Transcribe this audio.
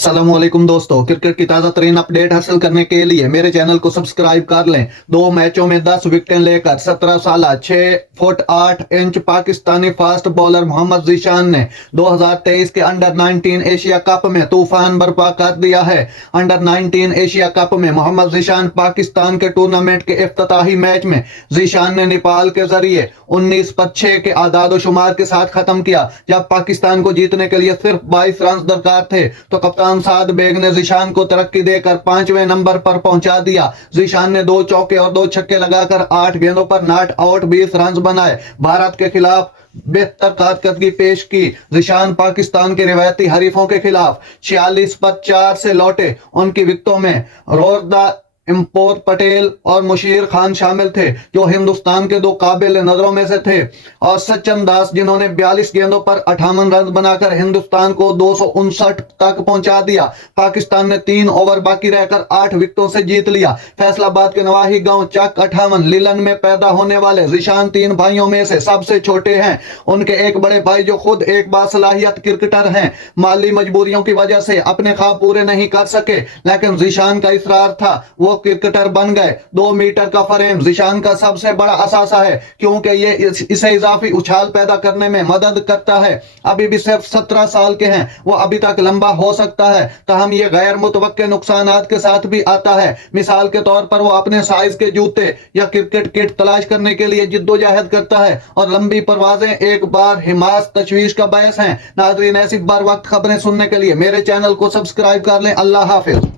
अस्सलामुअलैकुम दोस्तों, क्रिकेट की ताजा तरीन अपडेट हासिल करने के लिए मेरे चैनल को सब्सक्राइब कर लें। 2 मैचों में 10 विकेटें लेकर 17 साल 6 foot 8 inch Pakistani fast bowler Mohammad Zeeshan ने 2023 के अंडर 19 एशिया कप में तूफान बर्पा कर दिया है। अंडर 19 एशिया कप में मोहम्मद जीशान पाकिस्तान के टूर्नामेंट के इफ्तिताही मैच में जीशान ने नेपाल के जरिए 19/6 के आदाद-ओ-शुमार के साथ खत्म किया। जब पाकिस्तान को जीतने के लिए सिर्फ 22 रन दरकार थे तो कप्तान साद बेग ने जीशान को तरक्की देकर 5वें नंबर पर पहुंचा दिया। जीशान ने 2 चौके और 2 छक्के लगाकर 8 गेंदों पर नॉट आउट 20 रन बनाए। भारत के खिलाफ बेहतर कारकर्दगी पेश की जीशान पाकिस्तान के रिवायती हरीफों के खिलाफ 46 पर 4 से लौटे। उनकी विकेटों में रोजदा इम्पोर्ट पटेल और मुशीर खान शामिल थे, जो हिंदुस्तान के 2 काबिल नजरों में से थे, और सचिन दास, जिन्होंने 42 गेंदों पर 58 रन बनाकर हिंदुस्तान को 259 तक पहुंचा दिया। पाकिस्तान ने 3 ओवर बाकी रहकर 8 विकेटों से जीत लिया। फैसलाबाद के नवाही गांव चक 58 लीलन में पैदा होने वाले जीशान 3 भाइयों में से सबसे छोटे हैं। उनके एक बड़े भाई, जो खुद एक बासलाहियत क्रिकेटर हैं, माली मजबूरियों की वजह से अपने ख्वाब पूरे नहीं कर सके, लेकिन जीशान का इसरार था, वो क्रिकेटर बन गए। 2 मीटर का फ्रेम जीशान का सबसे बड़ा असासा है, क्योंकि ये इसे इजाफी उछाल पैदा करने में मदद करता है। अभी भी सिर्फ 17 साल के हैं, वो अभी तक लंबा हो सकता है, ताहम ये गैर मुतवक्के नुकसानात के साथ भी आता है। मिसाल के तौर पर वो अपने साइज के जूते या क्रिकेट किट तलाश करने के लिए जिद्दोजहद करता है, और लंबी परवाजें एक बार हिमास तशवीश का बायस हैं। नाज़रीन, ऐसी बार वक्त खबरें सुनने के लिए मेरे चैनल को सब्सक्राइब कर लें। अल्लाह हाफिज।